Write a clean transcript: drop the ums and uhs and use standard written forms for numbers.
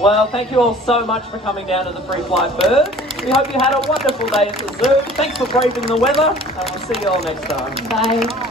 Well, thank you all so much for coming down to the Free Flight Birds. We hope you had a wonderful day at the zoo. Thanks for braving the weather, and we'll see you all next time. Bye.